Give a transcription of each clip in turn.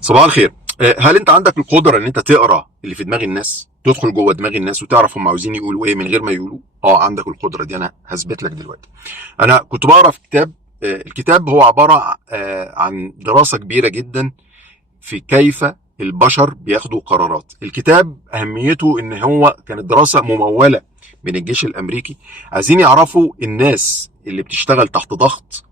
صباح الخير. هل انت عندك القدره ان انت تقرا اللي في دماغ الناس، تدخل جوه دماغ الناس وتعرف هم عاوزين يقولوا ايه من غير ما يقولوا؟ عندك القدره دي، انا هثبت لك دلوقتي. انا كنت بقرا في كتاب. الكتاب هو عباره عن دراسه كبيره جدا في كيف البشر بياخدوا قرارات. الكتاب اهميته ان هو كانت دراسه مموله من الجيش الامريكي، عايزين يعرفوا الناس اللي بتشتغل تحت ضغط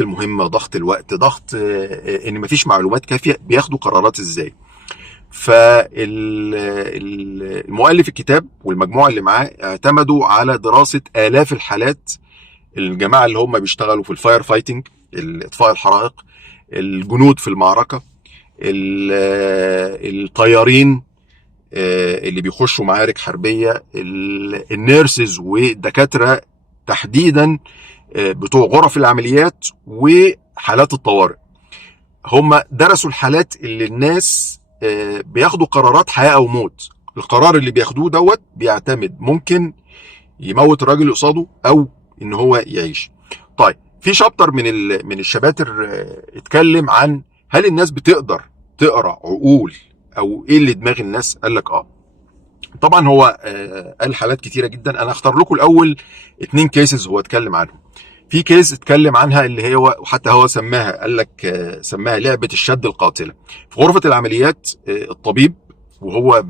المهمه، ضغط الوقت، ضغط ان مفيش معلومات كافيه، بياخدوا قرارات ازاي. فالمؤلف الكتاب والمجموعه اللي معاه اعتمدوا على دراسه الاف الحالات. الجماعه اللي هم بيشتغلوا في الفاير فايتنج، اطفاء الحرائق، الجنود في المعركه، الطيارين اللي بيخشوا معارك حربيه، النيرسز والدكاتره تحديدا بتوع غرف العمليات وحالات الطوارئ. هم درسوا الحالات اللي الناس بياخدوا قرارات حياة او موت. القرار اللي بياخدوه بيعتمد، ممكن يموت الراجل اللي قصاده او ان هو يعيش. طيب، في شابتر من الشباتر اتكلم عن هل الناس بتقدر تقرا عقول او ايه اللي دماغ الناس. قال لك طبعا هو قال حالات كتيره جدا. انا اختار لكم الاول 2 كيسز هو اتكلم عنهم. في كيس اتكلم عنها اللي هي وحتى هو سماها، قال لك سماها لعبه الشد القاتله. في غرفه العمليات الطبيب وهو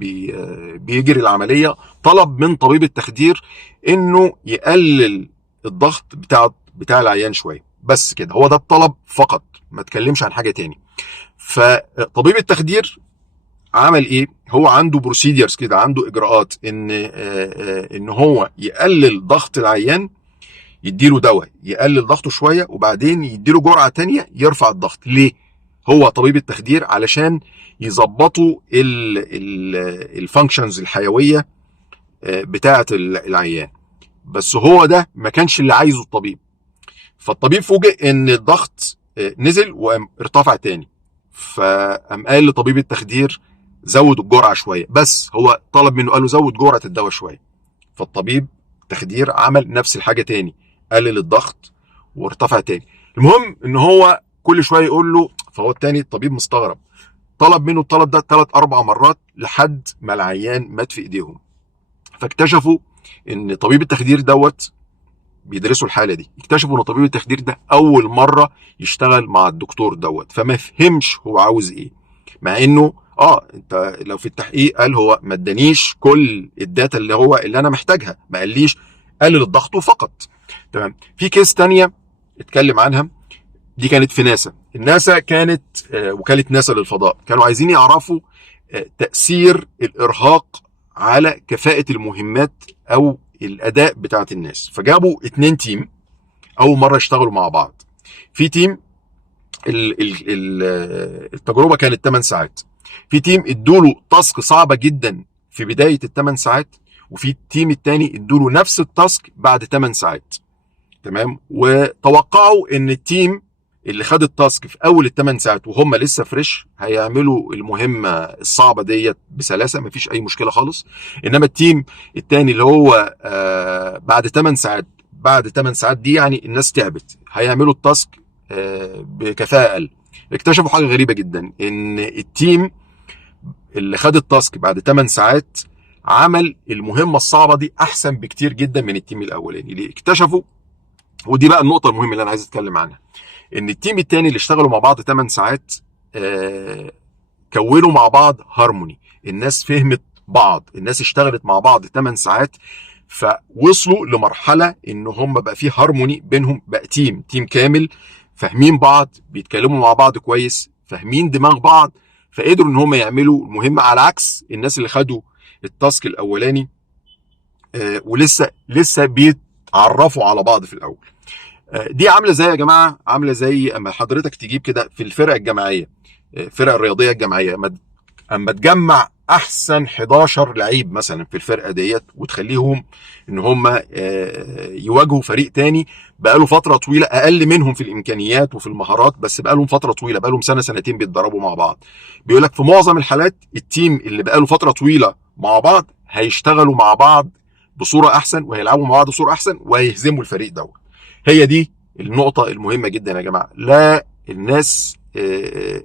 بيجري العمليه طلب من طبيب التخدير انه يقلل الضغط بتاع العيان شويه، بس كده. هو ده الطلب فقط، ما اتكلمش عن حاجه تاني. فطبيب التخدير عمل ايه؟ هو عنده بروسيديرز كده، عنده اجراءات ان هو يقلل ضغط العيان، يديله دواء يقلل ضغطه شويه وبعدين يديله جرعه تانية يرفع الضغط. ليه؟ هو طبيب التخدير علشان يظبطوا الفانكشنز الحيويه بتاعه العيان. بس هو ده ما كانش اللي عايزه الطبيب. فالطبيب فوجئ ان الضغط نزل وارتفع تاني، فقام قال لطبيب التخدير زود الجرعه شويه. بس هو طلب منه، قال له زود جرعه الدواء شويه. فالطبيب التخدير عمل نفس الحاجه تاني، قلل الضغط وارتفع تاني. المهم ان هو كل شويه يقول له، فهو التاني الطبيب مستغرب، طلب منه الطلب ده 3-4 مرات لحد ما العيان مات في ايديهم. فاكتشفوا ان طبيب التخدير بيدرسوا الحاله دي، اكتشفوا ان طبيب التخدير ده اول مره يشتغل مع الدكتور فما فهمش هو عاوز ايه. مع انه انت لو في التحقيق قال هو ما ادانيش كل الداتا اللي انا محتاجها، ما قاليش قلل الضغط فقط. تمام. في كيس تانية اتكلم عنها، دي كانت في ناسا. الناسا كانت وكالة ناسا للفضاء، كانوا عايزين يعرفوا تأثير الإرهاق على كفاءة المهمات أو الأداء بتاعت الناس. فجابوا 2 تيم أول مرة يشتغلوا مع بعض. في تيم التجربة كانت 8 ساعات. في تيم ادوله تاسك صعبة جدا في بداية ال8 ساعات، وفي التيم التاني ادوله نفس التاسك بعد 8 ساعات. تمام. وتوقعوا ان التيم اللي خد التاسك في اول ال8 ساعات وهم لسه فريش هيعملوا المهمه الصعبه ديت بسلاسه، مفيش اي مشكله خالص. انما التيم التاني اللي هو بعد 8 ساعات دي يعني الناس تعبت، هيعملوا التاسك بكفاءه اقل. اكتشفوا حاجه غريبه جدا، ان التيم اللي خد التاسك بعد 8 ساعات عمل المهمه الصعبه دي احسن بكتير جدا من التيم الاولاني. ليه؟ اكتشفوا، ودي بقى النقطه المهمه اللي انا عايز اتكلم عنها، ان التيم التاني اللي اشتغلوا مع بعض 8 ساعات كونوا مع بعض هارموني. الناس فهمت بعض، الناس اشتغلت مع بعض 8 ساعات، فوصلوا لمرحله ان هم بقى في هارموني بينهم، بقى تيم كامل، فاهمين بعض، بيتكلموا مع بعض كويس، فاهمين دماغ بعض، فقدروا ان هم يعملوا المهمه على عكس الناس اللي خدوا التاسك الاولاني ولسه بيتعرفوا على بعض في الاول. دي عامله زي يا جماعه، عامله زي اما حضرتك تجيب كده في الفرق الجماعيه، الفرق الرياضيه الجماعيه، اما تجمع احسن 11 لعيب مثلا في الفرقه ديت وتخليهم ان هم يواجهوا فريق تاني بقاله فتره طويله اقل منهم في الامكانيات وفي المهارات، بس بقالهم فتره طويله، بقالهم سنه سنتين بيتدربوا مع بعض. بيقول لك في معظم الحالات التيم اللي بقاله فتره طويله مع بعض هيشتغلوا مع بعض بصوره احسن، وهيلعبوا مع بعض بصوره احسن، وهيهزموا الفريق هي دي النقطة المهمة جدا يا جماعة. لا، الناس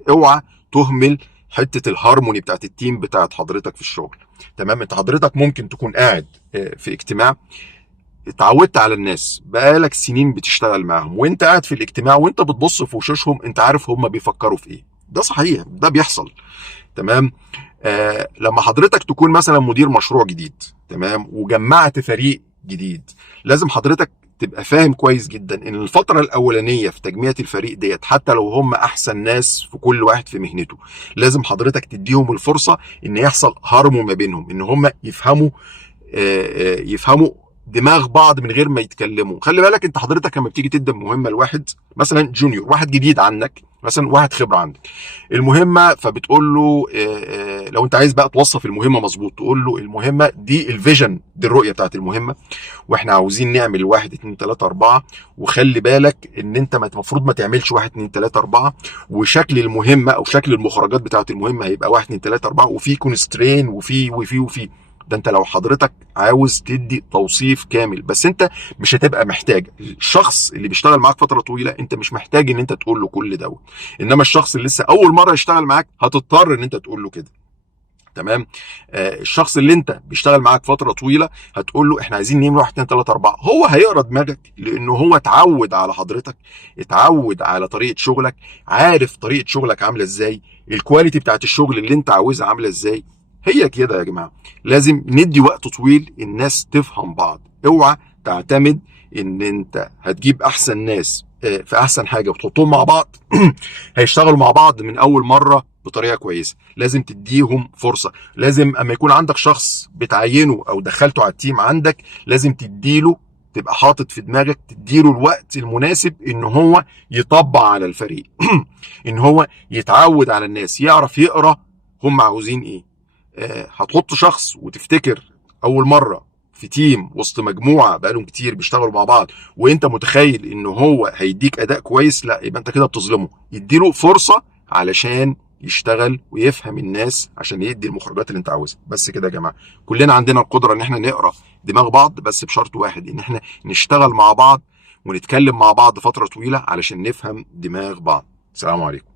اوعى تهمل حته الهارموني بتاعت التيم بتاعت حضرتك في الشغل. تمام؟ انت حضرتك ممكن تكون قاعد في اجتماع، اتعودت على الناس، بقالك سنين بتشتغل معاهم، وانت قاعد في الاجتماع وانت بتبص في وشوشهم انت عارف هم بيفكروا في ايه. ده صحيح، ده بيحصل. تمام؟ لما حضرتك تكون مثلا مدير مشروع جديد، تمام، وجمعت فريق جديد، لازم حضرتك تبقى فاهم كويس جدا ان الفترة الاولانية في تجميع الفريق ديت، حتى لو هم احسن ناس في كل واحد في مهنته، لازم حضرتك تديهم الفرصة ان يحصل هارمو ما بينهم، ان هم يفهموا دماغ بعض من غير ما يتكلموا. خلي بالك انت حضرتك لما بتيجي تدي مهمه لواحد مثلا جونيور، واحد جديد عنك، مثلا واحد خبره عندك، المهمه، فبتقول له لو انت عايز بقى توصف المهمه مظبوط، تقول له المهمه دي الفيجن، دي الرؤيه بتاعت المهمه، واحنا عاوزين نعمل 1 2 3 4، وخلي بالك ان انت المفروض ما تعملش 1 2 3 4، وشكل المهمه او شكل المخرجات بتاعت المهمه هيبقى 1 2 3 4، وفي كونسترين وفي. ده انت لو حضرتك عاوز تدي توصيف كامل، بس انت مش هتبقى محتاج. الشخص اللي بيشتغل معاك فتره طويله انت مش محتاج ان انت تقول له كل دوت، انما الشخص اللي لسه اول مره يشتغل معاك هتضطر ان انت تقول له كده. تمام؟ الشخص اللي انت بيشتغل معاك فتره طويله هتقول له احنا عايزين نعمل 1 2 3 4، هو هيقرا دماغك لانه هو اتعود على حضرتك، اتعود على طريقه شغلك، عارف طريقه شغلك عامله ازاي، الكواليتي بتاعت الشغل اللي انت عاوزها عامله ازاي. هي كده يا جماعه، لازم ندي وقت طويل الناس تفهم بعض. اوعى تعتمد ان انت هتجيب احسن ناس في احسن حاجه وتحطهم مع بعض هيشتغلوا مع بعض من اول مره بطريقه كويسه. لازم تديهم فرصه. لازم اما يكون عندك شخص بتعينه او دخلته على التيم عندك، لازم تديله، تبقى حاطط في دماغك تديله الوقت المناسب ان هو يطبع على الفريق ان هو يتعود على الناس، يعرف يقرا هم عاوزين ايه. هتحط شخص وتفتكر اول مره في تيم وسط مجموعه بقالهم كتير بيشتغلوا مع بعض وانت متخيل ان هو هيديك اداء كويس، لا، يبقى انت كده بتظلمه. يديله فرصه علشان يشتغل ويفهم الناس عشان يدي المخرجات اللي انت عاوزها. بس كده يا جماعه، كلنا عندنا القدره ان احنا نقرا دماغ بعض، بس بشرط واحد، ان احنا نشتغل مع بعض ونتكلم مع بعض فتره طويله علشان نفهم دماغ بعض. السلام عليكم.